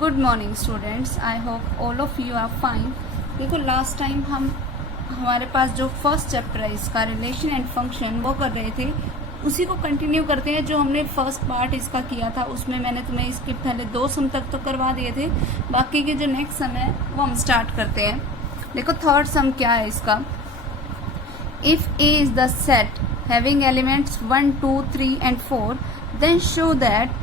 Good morning students, I hope all of you are fine. देखो last time हमारे पास जो फर्स्ट चैप्टर है इसका रिलेशन एंड फंक्शन वो कर रहे थे, उसी को कंटिन्यू करते हैं। जो हमने फर्स्ट पार्ट इसका किया था उसमें मैंने तुम्हें इसके पहले 2 सम तक तो करवा दिए थे, बाकी के जो नेक्स्ट सम है वो हम स्टार्ट करते हैं। देखो थर्ड सम क्या है इसका, if A is the set having elements 1 2 3 and 4 then show that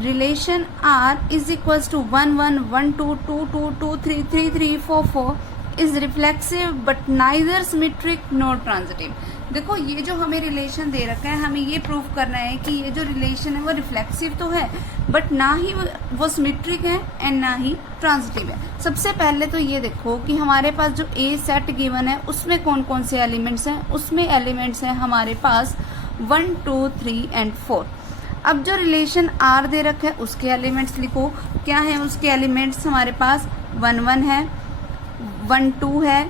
relation R is equals to 1 1 1 2 2 2 2 3 3 3 4 4 is reflexive but neither symmetric nor transitive। देखो ये जो हमें रिलेशन दे रखा है, हमें ये प्रूव करना है कि ये जो रिलेशन है वो रिफ्लेक्सिव तो है बट ना ही वो सिमेट्रिक है एंड ना ही ट्रांजिटिव है। सबसे पहले तो ये देखो कि हमारे पास जो ए सेट गिवन है उसमें कौन कौन से एलिमेंट्स हैं। उसमें एलिमेंट्स हैं हमारे पास 1 2 3 and 4। अब जो रिलेशन आर दे रखा है उसके एलिमेंट्स लिखो। क्या है उसके एलिमेंट्स हमारे पास 1 1 है, 1 2 है,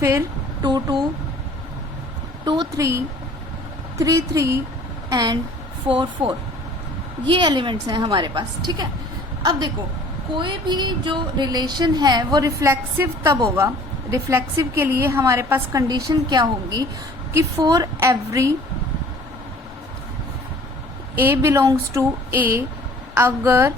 फिर 2 2 2 3 3 3 एंड 4 4। ये एलिमेंट्स हैं हमारे पास, ठीक है। अब देखो कोई भी जो रिलेशन है वो रिफ्लेक्सिव तब होगा, रिफ्लेक्सिव के लिए हमारे पास कंडीशन क्या होगी कि for every A belongs to A, अगर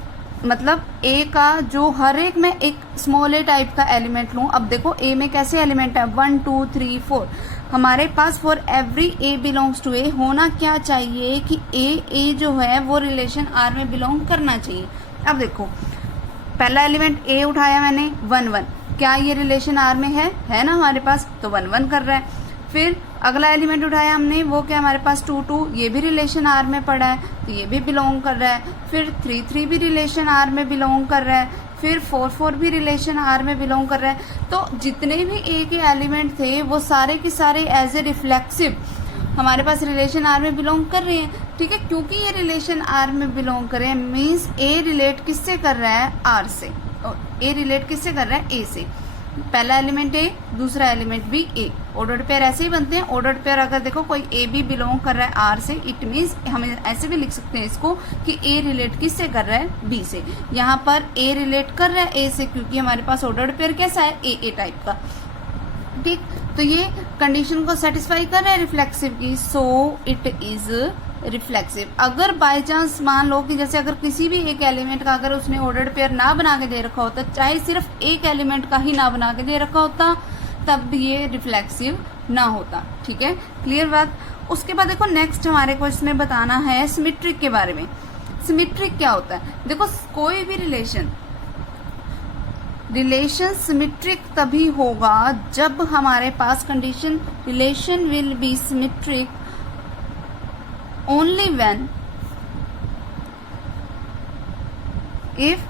मतलब ए का जो हर एक में एक स्मॉल ए टाइप का एलिमेंट लूं। अब देखो ए में कैसे एलिमेंट है 1 2 3 4। हमारे पास for every A belongs to A होना क्या चाहिए कि ए जो है वो रिलेशन आर में बिलोंग करना चाहिए। अब देखो पहला एलिमेंट ए उठाया मैंने 1 1, क्या ये रिलेशन आर में है ना हमारे पास, तो 1 1 कर रहा है। फिर अगला एलिमेंट उठाया हमने, वो क्या हमारे पास 2 2, ये भी रिलेशन आर में पड़ा है तो ये भी बिलोंग कर रहा है। फिर 3 3 भी रिलेशन आर में बिलोंग कर रहा है। फिर 4 4 भी रिलेशन आर में बिलोंग कर रहा है। तो जितने भी ए के एलिमेंट थे वो सारे के सारे एज ए रिफ्लेक्सिव हमारे पास रिलेशन आर में बिलोंग कर रहे हैं, ठीक है। क्योंकि ये रिलेशन आर में बिलोंग कर रहे हैं मीन्स ए रिलेट किससे कर रहा है, आर से, और ए रिलेट किससे कर रहा है, ए से। पहला एलिमेंट ए, दूसरा एलिमेंट भी ए। ऑर्डर्ड पेयर ऐसे ही बनते हैं। ऑर्डर्ड पेयर अगर देखो कोई ए भी बिलोंग कर रहा है आर से, इट मीन्स हम ऐसे भी लिख सकते हैं इसको कि ए रिलेट किससे कर रहा है, बी से। यहाँ पर ए रिलेट कर रहा है ए से क्योंकि हमारे पास ऑर्डर्ड पेयर कैसा है, ए टाइप का, ठीक। तो ये कंडीशन को सेटिस्फाई कर रहा है रिफ्लेक्सिव की, सो इट इज रिफ्लेक्सिव। अगर बाय चांस मान लो कि जैसे अगर किसी भी एक एलिमेंट का अगर उसने ऑर्डर्ड पेयर ना बना के दे रखा होता, चाहे सिर्फ एक एलिमेंट का ही ना बना के दे रखा होता, तब भी ये रिफ्लेक्सिव ना होता, ठीक है। क्लियर बात। उसके बाद देखो नेक्स्ट हमारे को इसमें बताना है सिमेट्रिक के बारे में। सिमेट्रिक क्या होता है, देखो कोई भी रिलेशन सिमेट्रिक तभी होगा जब हमारे पास condition relation will be symmetric only when if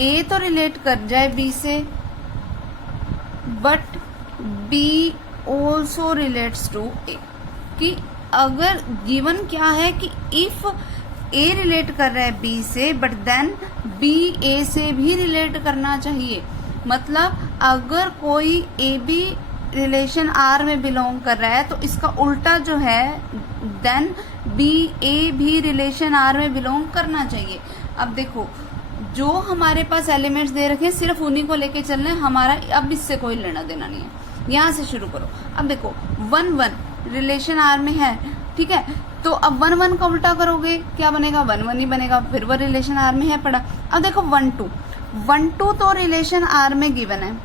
A तो रिलेट कर जाए B से but B also relates to A। कि अगर गिवन क्या है कि इफ A रिलेट कर रहा है B से बट देन B A से भी रिलेट करना चाहिए। मतलब अगर कोई A B रिलेशन आर में बिलोंग कर रहा है तो इसका उल्टा जो है देन बी ए भी रिलेशन आर में बिलोंग करना चाहिए। अब देखो जो हमारे पास एलिमेंट्स दे रखे हैं सिर्फ उन्हीं को लेके चलना है, हमारा अब इससे कोई लेना देना नहीं है। यहाँ से शुरू करो। अब देखो 1 1 रिलेशन आर में है, ठीक है। तो अब 1 1 का उल्टा करोगे क्या बनेगा, 1 1 ही बनेगा, फिर वो रिलेशन आर में है पड़ा। अब देखो 1 2 तो रिलेशन आर में गिवन है,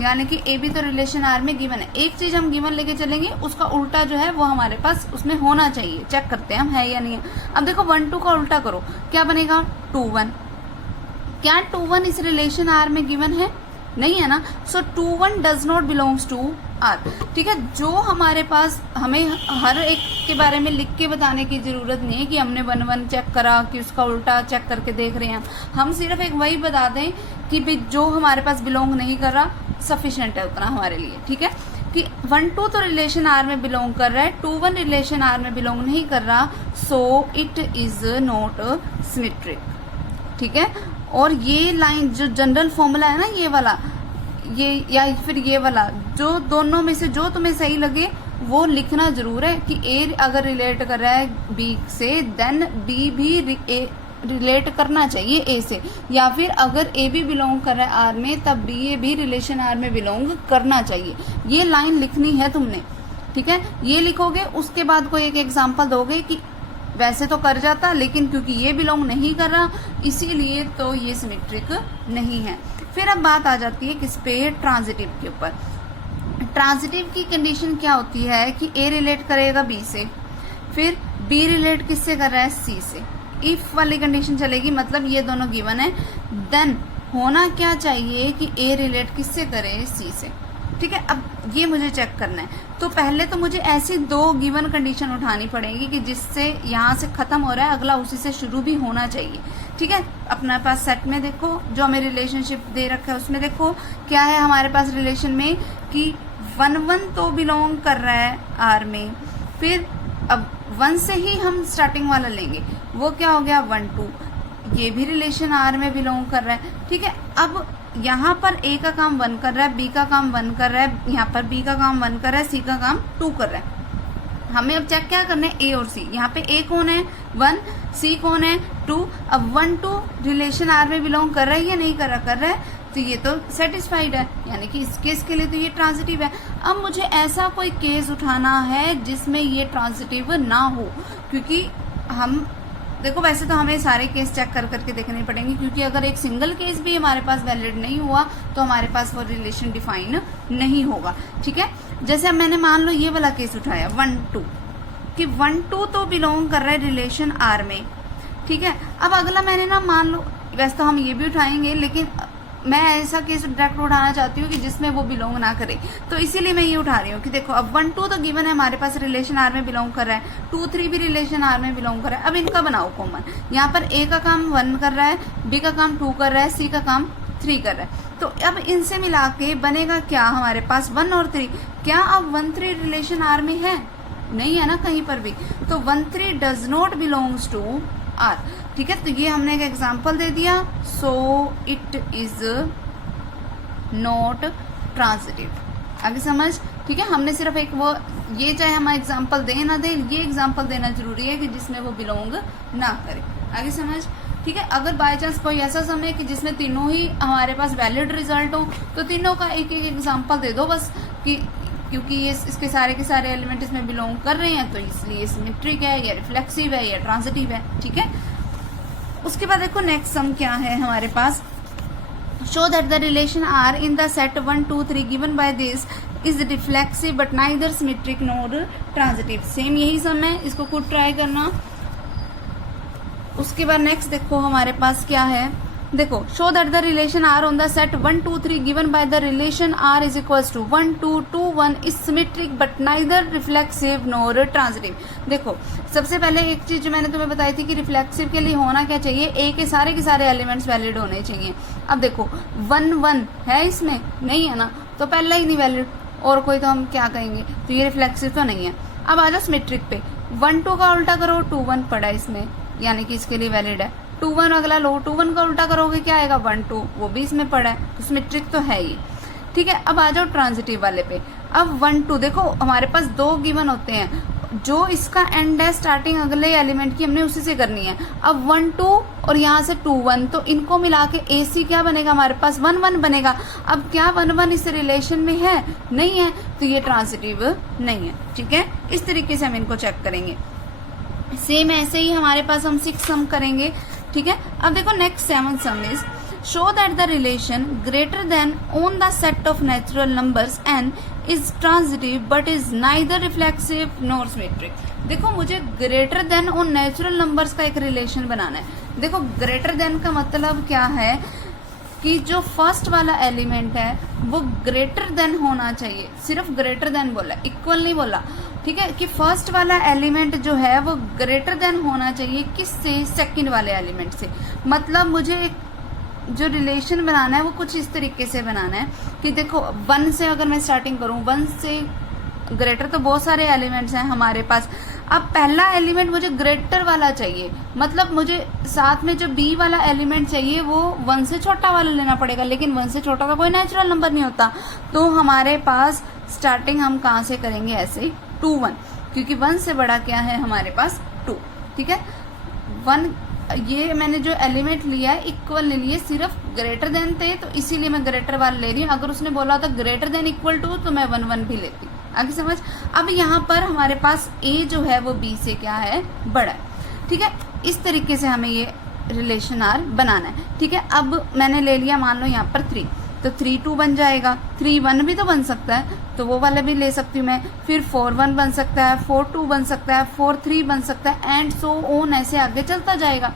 यानी कि ए भी तो रिलेशन आर में गिवन है। एक चीज हम गिवन लेके चलेंगे, उसका उल्टा जो है वो हमारे पास उसमें होना चाहिए। चेक करते हैं हम है या नहीं है। अब देखो 1 2 का उल्टा करो, क्या बनेगा 2 1। क्या 2 1 इस रिलेशन आर में गिवन है, नहीं है ना। So 2 1 does not belongs to R, ठीक है। जो हमारे पास हमें हर एक के बारे में लिख के बताने की जरूरत नहीं है कि हमने 1 1 चेक करा कि उसका उल्टा चेक करके देख रहे हैं। हम सिर्फ एक वही बता दें कि भाई जो हमारे पास बिलोंग नहीं कर रहा सफिशिएंट है उतना हमारे लिए, ठीक है। कि 1 2 तो रिलेशन आर में बिलोंग कर रहा है, 2 1 रिलेशन आर में बिलोंग नहीं कर रहा, सो इट इज नॉट सिमेट्रिक, ठीक है। और ये लाइन जो जनरल फॉर्मूला है ना, ये वाला, ये या फिर ये वाला, जो दोनों में से जो तुम्हें सही लगे वो लिखना जरूर है कि ए अगर रिलेट कर रहा है बी से देन बी भी रिलेट करना चाहिए ए से, या फिर अगर ए भी बिलोंग कर रहा है आर में तब बी ए भी रिलेशन आर में बिलोंग करना चाहिए। ये लाइन लिखनी है तुमने, ठीक है। ये लिखोगे, उसके बाद कोई एक एग्जांपल दोगे कि वैसे तो कर जाता लेकिन क्योंकि ये बिलोंग नहीं कर रहा इसीलिए तो ये सिमेट्रिक नहीं है। फिर अब बात आ जाती है किस पे, ट्रांजिटिव के ऊपर। ट्रांजिटिव की कंडीशन क्या होती है कि ए रिलेट करेगा बी से, फिर बी रिलेट किससे कर रहा है, सी से। इफ वाली कंडीशन चलेगी, मतलब ये दोनों गिवन है, देन होना क्या चाहिए कि ए रिलेट किससे करे, सी से, ठीक है। अब ये मुझे चेक करना है, तो पहले तो मुझे ऐसी दो गिवन कंडीशन उठानी पड़ेगी कि जिससे यहाँ से खत्म हो रहा है अगला उसी से शुरू भी होना चाहिए, ठीक है। अपने पास सेट में देखो जो हमें रिलेशनशिप दे रखा है उसमें देखो क्या है हमारे पास रिलेशन में कि 1 1 तो बिलोंग कर रहा है आर में, फिर अब 1 से ही हम स्टार्टिंग वाला लेंगे, वो क्या हो गया 1 2, ये भी रिलेशन आर में बिलोंग कर रहा है, ठीक है। अब यहाँ पर ए का काम 1 कर रहा है, बी का काम 1 कर रहा है, यहाँ पर बी का काम 1 कर रहा है, सी का काम 2 कर रहा है। हमें अब चेक क्या करना है, ए और सी। यहाँ पे ए कौन है 1, सी कौन है 2। अब 1 2 रिलेशन आर में बिलोंग कर रहा है या नहीं कर रहा है, तो ये तो सेटिस्फाइड है, यानी कि इस केस के लिए तो ये ट्रांजिटिव है। अब मुझे ऐसा कोई केस उठाना है जिसमें ये ट्रांजिटिव ना हो, क्योंकि हम देखो वैसे तो हमें सारे केस चेक कर करके देखने पड़ेंगे, क्योंकि अगर एक सिंगल केस भी हमारे पास वैलिड नहीं हुआ तो हमारे पास वो रिलेशन डिफाइन नहीं होगा, ठीक है। जैसे अब मैंने मान लो ये वाला केस उठाया 1 2 कि 1 2 तो बिलोंग कर रहा है रिलेशन आर में, ठीक है। अब अगला मैंने ना मान लो, वैसे तो हम ये भी उठाएंगे लेकिन मैं ऐसा केस डायरेक्ट उठाना चाहती हूँ कि जिसमें वो बिलोंग ना करे, तो इसीलिए मैं ये उठा रही हूँ कि देखो अब 1 2 तो गिवन है हमारे पास रिलेशन आर में बिलोंग कर रहा है, 2 3 भी रिलेशन आर में बिलोंग कर रहा है। अब इनका बनाओ कॉमन, यहाँ पर ए का काम 1 कर रहा है, बी का काम 2 कर रहा है, सी का काम 3 कर रहा है, तो अब इनसे मिला के बनेगा क्या हमारे पास 1 और 3। क्या अब 1 3 रिलेशन आर में है, नहीं है ना कहीं पर भी, तो 1 3 does not belongs to R, ठीक है। तो ये हमने एक एग्जाम्पल दे दिया, so it is not transitive. आगे समझ, ठीक है। हमने सिर्फ एक वो, ये चाहे हम एग्जाम्पल दे ना दे, ये एग्जाम्पल देना जरूरी है कि जिसमें वो बिलोंग ना करे। आगे समझ, ठीक है। अगर बाय चांस कोई ऐसा समय कि जिसमें तीनों ही हमारे पास वैलिड रिजल्ट हो तो तीनों का एक एक एग्जाम्पल दे दो बस, कि क्योंकि ये इसके सारे के सारे एलिमेंट इसमें बिलोंग कर रहे हैं तो इसलिए सिमेट्रिक है या रिफ्लेक्सिव है या ट्रांजिटिव है, ठीक है। उसके बाद देखो नेक्स्ट सम क्या है हमारे पास, show that the relation R in the set 1 2 3 given by this is reflexive but neither symmetric nor transitive. Same यही सम है, इसको खुद ट्राई करना। उसके बाद नेक्स्ट देखो हमारे पास क्या है, देखो show that the relation R on the set 1 2 3 given by the relation R is equals to 1 2 2 1 is symmetric but neither reflexive nor transitive. देखो सबसे पहले एक चीज जो मैंने तुम्हें बताई थी कि रिफ्लेक्सिव के लिए होना क्या चाहिए, ए के सारे एलिमेंट्स वैलिड होने चाहिए। अब देखो 1 1 है इसमें, नहीं है ना, तो पहला ही नहीं वैलिड, और कोई तो हम क्या कहेंगे, तो ये रिफ्लेक्सिव तो नहीं है। अब आ जाओ सिमेट्रिक पे, 1 2 का उल्टा करो 2 1 पड़ा इसमें, यानी कि इसके लिए वैलिड है। 2 1 अगला लो, 2 1 का उल्टा करोगे क्या आएगा 1 2, वो भी इसमें पड़ा है, तो सिमेट्रिक तो है ही, ठीक है। अब आ जाओ ट्रांजिटिव वाले पे, अब 1 2 देखो हमारे पास दो गिवन होते हैं, जो इसका एंड है स्टार्टिंग अगले एलिमेंट की हमने उसी से करनी है। अब 1 2 और यहाँ से 2 1, तो इनको मिला के ए सी क्या बनेगा हमारे पास 1 1 बनेगा। अब क्या 1 1 इस रिलेशन में है, नहीं है, तो ये ट्रांजिटिव नहीं है, ठीक है। इस तरीके से हम इनको चेक करेंगे। सेम ऐसे ही हमारे पास हम 6 सम करेंगे, ठीक है। अब देखो next 7 some is show that the relation greater than on the set of natural numbers n is transitive but is neither reflexive nor symmetric. देखो मुझे greater than on natural numbers का एक रिलेशन बनाना है। देखो ग्रेटर देन का मतलब क्या है कि जो फर्स्ट वाला एलिमेंट है वो ग्रेटर देन होना चाहिए, सिर्फ ग्रेटर देन बोला, इक्वल नहीं बोला, ठीक है, कि फर्स्ट वाला एलिमेंट जो है वो ग्रेटर देन होना चाहिए किससे, सेकंड वाले एलिमेंट से। मतलब मुझे एक जो रिलेशन बनाना है वो कुछ इस तरीके से बनाना है कि देखो 1 से अगर मैं स्टार्टिंग करूं, 1 से ग्रेटर तो बहुत सारे एलिमेंट्स हैं हमारे पास। अब पहला एलिमेंट मुझे ग्रेटर वाला चाहिए, मतलब मुझे साथ में जो बी वाला एलिमेंट चाहिए वो 1 से छोटा वाला लेना पड़ेगा, लेकिन 1 से छोटा का कोई नेचुरल नंबर नहीं होता, तो हमारे पास स्टार्टिंग हम कहाँ से करेंगे, ऐसे 2 1, क्योंकि 1 से बड़ा क्या है हमारे पास 2, ठीक है। 1 ये मैंने जो एलिमेंट लिया है इक्वल नहीं लिए, सिर्फ ग्रेटर देन थे तो इसीलिए मैं ग्रेटर वाला ले रही हूँ। अगर उसने बोला था ग्रेटर देन इक्वल टू तो मैं 1 1 भी लेती। आगे समझ। अब यहाँ पर हमारे पास a जो है वो b से क्या है, बड़ा है। ठीक है, इस तरीके से हमें ये रिलेशन r बनाना है। ठीक है, अब मैंने ले लिया मान लो यहाँ पर 3, तो 3 2 बन जाएगा, 3 1 भी तो बन सकता है, तो वो वाला भी ले सकती हूँ मैं। फिर 4 1 बन सकता है, 4 2 बन सकता है, 4 3 बन सकता है, एंड सो ऑन, ऐसे आगे चलता जाएगा।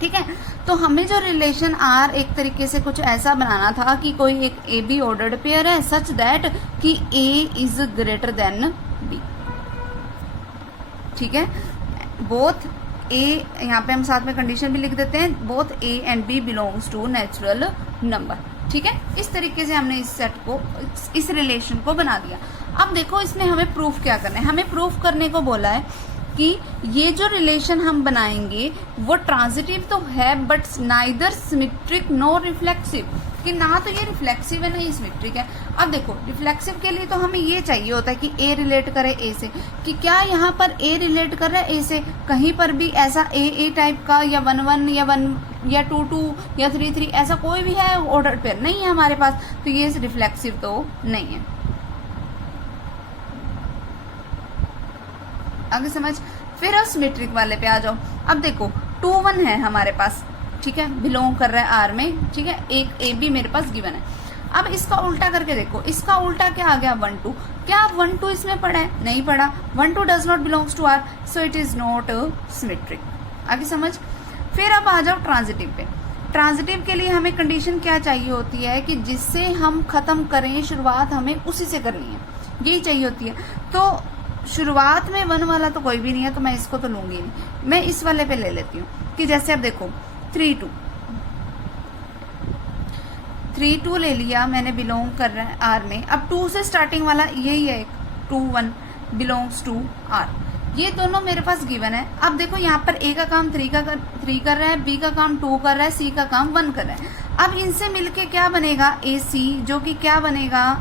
ठीक है, तो हमें जो रिलेशन आर एक तरीके से कुछ ऐसा बनाना था कि कोई एक ए बी ऑर्डर्ड पेयर है सच दैट कि ए इज ग्रेटर देन बी। ठीक है, बोथ ए, यहाँ पे हम साथ में कंडीशन भी लिख देते हैं, both A and B belongs to natural number. ठीक है, इस तरीके से हमने इस सेट को, इस रिलेशन को बना दिया। अब देखो इसमें हमें प्रूफ क्या करना है। हमें प्रूफ करने को बोला है कि ये जो रिलेशन हम बनाएंगे वो ट्रांजिटिव तो है but neither symmetric no reflexive, कि ना तो ये रिफ्लेक्सिव है ना ही सिमेट्रिक है। अब देखो रिफ्लेक्सिव के लिए तो हमें ये चाहिए होता है कि ए रिलेट करे ए से, कि क्या यहाँ पर ए रिलेट कर रहा है ए से, कहीं पर भी ऐसा ए टाइप का या 1 1 या 1 या 2 2 या 3 3 ऐसा कोई भी है ऑर्डर पेयर नहीं है हमारे पास, तो ये रिफ्लेक्सिव तो नहीं है। आगे समझ। फिर अब सिमेट्रिक वाले पे आ जाओ। अब देखो 2 1 है हमारे पास, ठीक है, बिलोंग कर रहा है आर में। ठीक है, एक ए बी मेरे पास गिवन है। अब इसका उल्टा करके देखो, इसका उल्टा क्या आ गया 1 2। क्या 1 2 इसमें पड़ा है? नहीं पड़ा। 1 2 does not belongs to R, so it is not symmetric. आगे समझ। फिर अब आ जाओ ट्रांजिटिव पे। ट्रांजिटिव के लिए हमें कंडीशन क्या चाहिए होती है कि जिससे हम खत्म करें शुरुआत हमें उसी से करनी है, यही चाहिए होती है। तो शुरुआत में 1 वाला तो कोई भी नहीं है तो मैं इसको तो लूंगी नहीं, मैं इस वाले पे ले लेती हूँ कि जैसे अब देखो 3 2 ले लिया मैंने, बिलोंग कर रहा है आर में। अब 2 से स्टार्टिंग वाला यही है, 2 1 बिलोंग्स टू आर, ये दोनों मेरे पास गिवन है। अब देखो यहाँ पर ए का काम 3 कर रहा है, बी का काम 2 कर रहा है, सी का काम 1 कर रहा है। अब इनसे मिलके क्या बनेगा ए सी, जो कि क्या बनेगा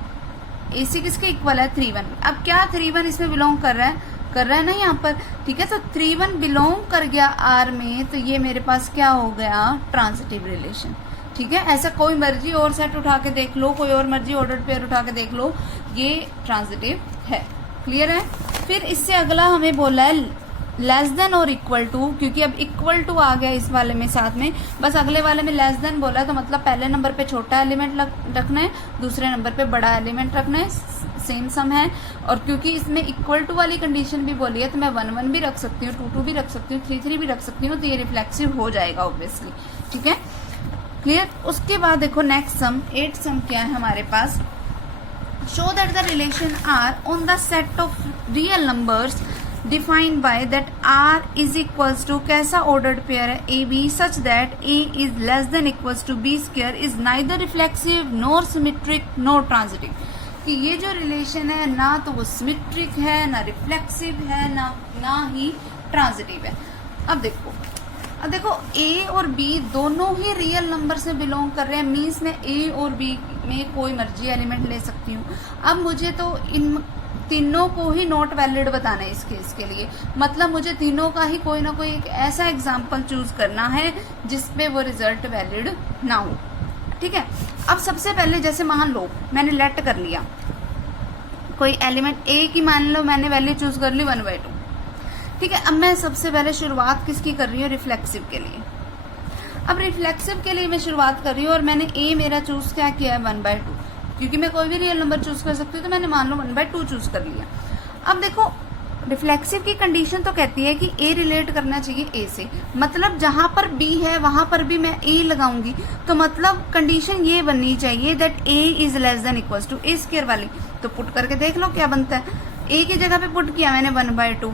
ए सी किसके इक्वल है 3 1। अब क्या 3 1 इसमें बिलोंग कर रहा है ना यहाँ पर। ठीक है, तो 3 1 बिलोंग कर गया आर में, तो ये मेरे पास क्या हो गया, ट्रांजिटिव रिलेशन। ठीक है, ऐसा कोई मर्जी और सेट उठा के देख लो, कोई और मर्जी ऑर्डर पेयर उठा के देख लो, ये ट्रांजिटिव है। क्लियर है। फिर इससे अगला हमें बोला है लेस देन और इक्वल टू, क्योंकि अब इक्वल टू आ गया इस वाले में साथ में, बस अगले वाले में लेस देन बोला है, तो मतलब पहले नंबर पे छोटा एलिमेंट रखना है, दूसरे नंबर पे बड़ा एलिमेंट रखना है, सेम सम है। और क्योंकि इसमें इक्वल टू वाली कंडीशन भी बोली है तो मैं 1 1 भी रख सकती हूँ, 2 2 भी रख सकती हूँ, 3 3 भी रख सकती हूँ, तो ये रिफ्लेक्सिव हो जाएगा ऑब्वियसली। ठीक है, क्लियर। उसके बाद देखो नेक्स्ट सम 8 सम क्या है हमारे पास, show that the relation R on the set of real numbers defined by that R is equals to, कैसा ऑर्डर्ड पेयर है A B, such that A is less than equals to B square is neither reflexive nor symmetric nor transitive, कि ये जो relation है ना तो वो symmetric है, ना रिफ्लेक्सिव है, ना ही ट्रांजिटिव है। अब देखो ए और बी दोनों ही रियल नंबर से बिलोंग कर रहे हैं, मीन्स मैं ए और बी में कोई मर्जी एलिमेंट ले सकती हूँ। अब मुझे तो इन तीनों को ही नॉट वैलिड बताना है इस केस के लिए, मतलब मुझे तीनों का ही कोई ना कोई एक ऐसा एग्जाम्पल चूज करना है जिसपे वो रिजल्ट वैलिड ना हो। ठीक है, अब सबसे पहले जैसे मान लो मैंने लेट कर लिया कोई एलिमेंट ए की, मान लो मैंने वैल्यू चूज कर ली 1/2। ठीक है, अब मैं सबसे पहले शुरुआत किसकी कर रही हूँ, रिफ्लेक्सिव के लिए। अब रिफ्लेक्सिव के लिए मैं शुरुआत कर रही हूँ और मैंने ए मेरा चूज क्या किया है 1/2, क्योंकि मैं कोई भी रियल नंबर चूज कर सकती हूँ, तो मैंने मान लो 1/2 चूज कर लिया। अब देखो रिफ्लेक्सिव की कंडीशन तो कहती है कि ए रिलेट करना चाहिए ए से, मतलब जहां पर बी है वहां पर भी मैं ए लगाऊंगी, तो मतलब कंडीशन ये बननी चाहिए that A is less than equals to A square वाली। तो पुट करके देख लो क्या बनता है। ए की जगह पे पुट किया मैंने 1/2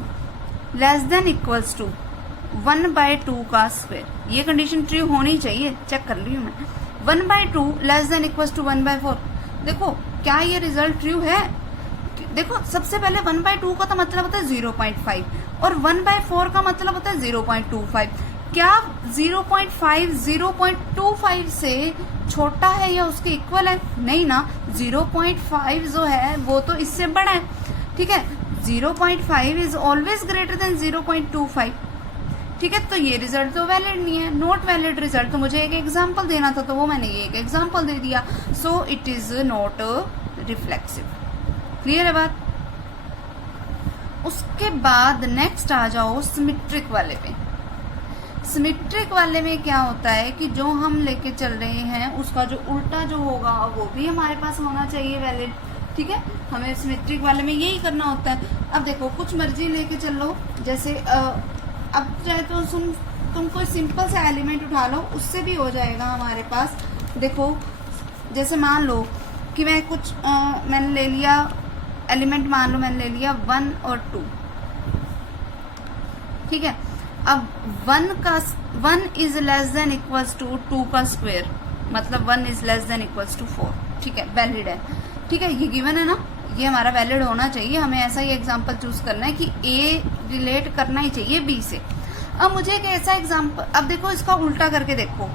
लेस देन इक्वल्स टू 1/2 का स्क्वायर, ये कंडीशन ट्रू होनी चाहिए, चेक कर ली हूँ मैं। 1/2 लेस देन इक्वल्स टू 1/4, देखो क्या ये रिजल्ट ट्रू है। देखो सबसे पहले 1/2 का तो मतलब होता है 0.5 और 1/4 का मतलब होता है 0.25। क्या 0.5 0.25 से छोटा है या उसके इक्वल है? नहीं ना, 0.5 जो है वो तो इससे बड़ा है। ठीक है, 0.5 इज ऑलवेज ग्रेटर देन 0.25। ठीक है, तो ये रिजल्ट तो वैलिड नहीं है, नॉट वैलिड रिजल्ट। तो मुझे एक एग्जाम्पल देना था, तो वो मैंने ये एक एग्जाम्पल दे दिया, so it is not reflexive. Clear है बात? उसके बाद नेक्स्ट आ जाओ सिमेट्रिक वाले पे। सिमेट्रिक वाले में क्या होता है कि जो हम लेके चल रहे हैं उसका जो उल्टा जो होगा वो भी हमारे पास होना चाहिए वैलिड। ठीक है, हमें सिमेट्रिक वाले में यही करना होता है। अब देखो कुछ मर्जी लेके चल लो, जैसे अब चाहे तो तुम कोई सिंपल सा एलिमेंट उठा लो, उससे भी हो जाएगा हमारे पास। देखो जैसे मान लो कि मैं कुछ मैंने ले लिया एलिमेंट, मान लो मैंने ले लिया 1 और 2। ठीक है, अब 1 is less than equals to 2 का स्क्वायर, मतलब 1 is less than equals to 4। ठीक है, वैलिड है। ठीक है, ये गिवन है ना, ये हमारा वैलिड होना चाहिए। हमें ऐसा ही एग्जांपल चूज करना है कि ए रिलेट करना ही चाहिए बी से। अब मुझे एक ऐसा एग्जांपल, अब देखो इसका उल्टा करके देखो,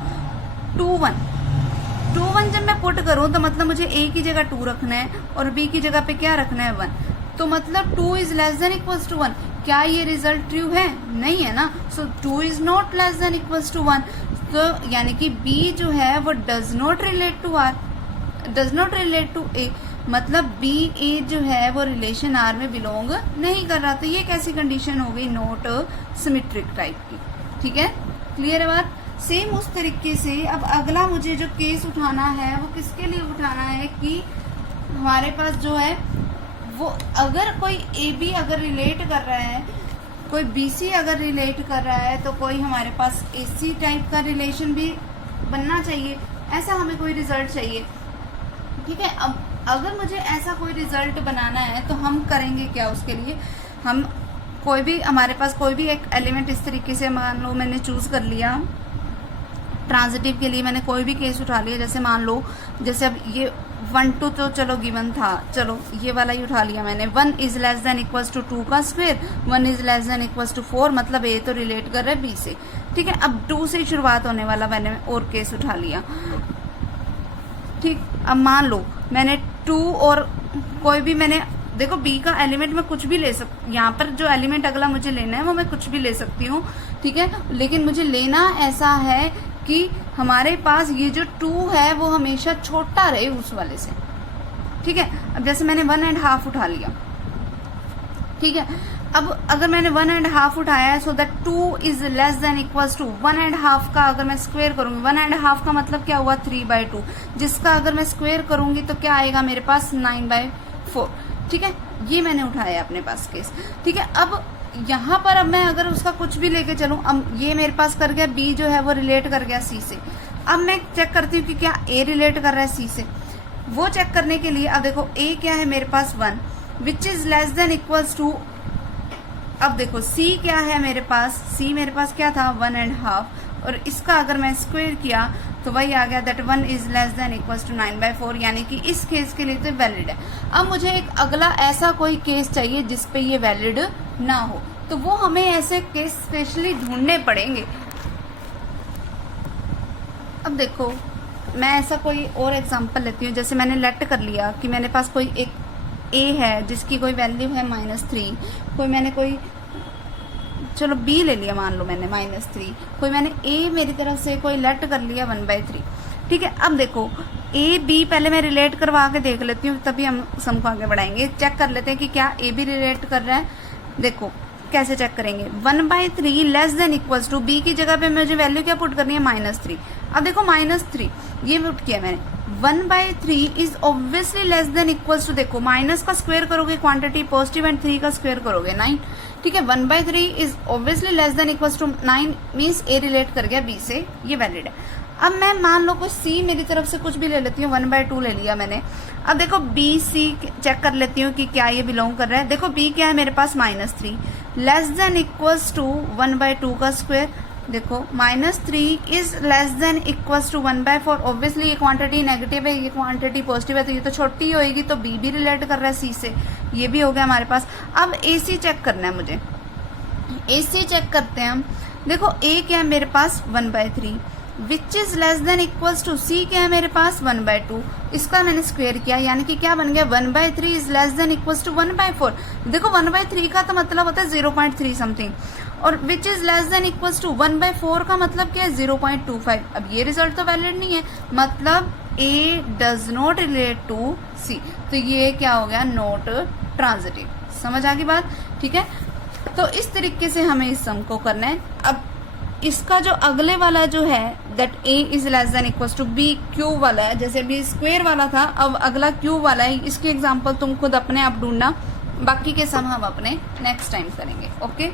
2 1 जब मैं पुट करूं तो मतलब मुझे ए की जगह 2 रखना है और बी की जगह पे क्या रखना है 1। तो मतलब 2 is less than equals to 1। क्या ये रिजल्ट ट्रू है? नहीं है ना। So 2 is not less than equals to 1। तो यानी कि बी जो है वो does not relate to R, does not relate to A, मतलब बी ए जो है वो रिलेशन आर में बिलोंग नहीं कर रहा। तो ये कैसी कंडीशन हो गई? नॉट सिमेट्रिक टाइप की। ठीक है, क्लियर है बात? सेम उस तरीके से अब अगला मुझे जो केस उठाना है वो किसके लिए उठाना है कि हमारे पास जो है वो अगर कोई ए बी अगर रिलेट कर रहा है, कोई बी सी अगर रिलेट कर रहा है, तो कोई हमारे पास ए सी टाइप का रिलेशन भी बनना चाहिए। ऐसा हमें कोई रिजल्ट चाहिए। ठीक है, अब अगर मुझे ऐसा कोई रिजल्ट बनाना है तो हम करेंगे क्या? उसके लिए हम कोई भी, हमारे पास कोई भी एक एलिमेंट इस तरीके से, मान लो मैंने चूज कर लिया ट्रांजिटिव के लिए, मैंने कोई भी केस उठा लिया। जैसे मान लो, जैसे अब ये 1 2 तो चलो गिवन था, चलो ये वाला ही उठा लिया मैंने। 1 is less than equals to 2 का square, 1 is less than equals to 4, मतलब ए तो रिलेट कर रहा है बी से। ठीक है, अब 2 से शुरुआत होने वाला मैंने और केस उठा लिया। ठीक, अब मान लो मैंने 2 और कोई भी, मैंने देखो बी का एलिमेंट मैं कुछ भी ले सकती, यहाँ पर जो एलिमेंट अगला मुझे लेना है वो मैं कुछ भी ले सकती हूँ। ठीक है, लेकिन मुझे लेना ऐसा है कि हमारे पास ये जो 2 है वो हमेशा छोटा रहे उस वाले से। ठीक है, अब जैसे मैंने 1.5 उठा लिया। ठीक है, अब अगर मैंने 1.5 उठाया है, so that 2 is less than equals to 1.5 का अगर मैं स्क्वायर करूंगी, 1.5 का मतलब क्या हुआ? 3/2, जिसका अगर मैं स्क्वायर करूंगी तो क्या आएगा मेरे पास? 9/4। ठीक है, ये मैंने उठाया अपने पास केस। ठीक है, अब यहाँ पर अब मैं अगर उसका कुछ भी लेके चलूं, अब ये मेरे पास कर गया बी जो है वो रिलेट कर गया सी से। अब मैं चेक करती हूँ कि क्या ए रिलेट कर रहा है सी से। वो चेक करने के लिए अब देखो ए क्या है मेरे पास? 1 which is less than equals to, अब देखो सी क्या है मेरे पास? सी मेरे पास क्या था? 1.5, और इसका अगर मैं स्क्वायर किया तो वही आ गया that 1 is less than equals to 9/4, यानी कि इस केस के लिए तो वैलिड है। अब मुझे एक अगला ऐसा कोई केस चाहिए जिसपे ये वैलिड ना हो, तो वो हमें ऐसे केस स्पेशली ढूंढने पड़ेंगे। अब देखो मैं ऐसा कोई और एग्जांपल लेती हूँ। जैसे मैंने लेट कर लिया कि मेरे पास कोई एक ए है जिसकी कोई वैल्यू है -3, कोई मैंने कोई, चलो बी ले लिया, मान लो मैंने -3, कोई मैंने ए मेरी तरफ से कोई लेट कर लिया 1/3। ठीक है, अब देखो ए बी पहले मैं रिलेट करवा के देख लेती हूँ, तभी हम सम को आगे बढ़ाएंगे। चेक कर लेते हैं कि क्या ए भी रिलेट कर रहा है। देखो कैसे चेक करेंगे? 1/3 less than equals to, B की जगह पे मुझे वैल्यू क्या पुट करनी है? -3। अब देखो -3 ये पुट किया मैंने, 1/3 is obviously less than equals to, देखो माइनस का स्क्वायर करोगे क्वांटिटी पॉजिटिव एंड 3 का स्क्वायर करोगे 9। ठीक है, 1/3 is obviously less than equals to 9, means A relate कर गया बी से, ये वैलिड है। अब मैं मान लो कुछ सी मेरी तरफ से कुछ भी ले लेती हूँ, 1/2 ले लिया मैंने। अब देखो बी सी चेक कर लेती हूँ कि क्या ये बिलोंग कर रहा है। देखो बी क्या है मेरे पास? -3 लेस देन इक्वल्स टू 1/2 का स्क्वायर। देखो -3 is less than equals to 1/4, obviously ये क्वांटिटी नेगेटिव है, ये क्वांटिटी पॉजिटिव है, तो ये तो छोटी होएगी, तो बी भी रिलेट कर रहा है सी से, ये भी हो गया हमारे पास। अब ए सी चेक करना है मुझे, ए सी चेक करते हैं हम। देखो ए क्या है मेरे पास? 1/3 which is less than equals to, C क्या है मेरे पास? 1/2, इसका मैंने स्क्वायर किया, यानी कि क्या बन गया? 1/3 is less than equals to 1/4। देखो 1/3 का तो मतलब होता है 0.3 समथिंग, और which is less than equals to 1/4 का मतलब क्या है 0.25। अब ये रिजल्ट तो वैलिड नहीं है, मतलब ए डज नॉट रिलेट टू सी, तो ये क्या हो गया, नॉट ट्रांजिटिव। समझ आ गई बात, ठीक है। तो इस तरीके से हमें इस सम को करना है। अब इसका जो अगले वाला जो है that A is less than equals to B cube वाला है, जैसे अभी स्क्वायर वाला था, अब अगला क्यूब वाला है। इसकी एग्जांपल तुम खुद अपने आप ढूंढना, बाकी के सम हम अपने नेक्स्ट टाइम करेंगे। ओके।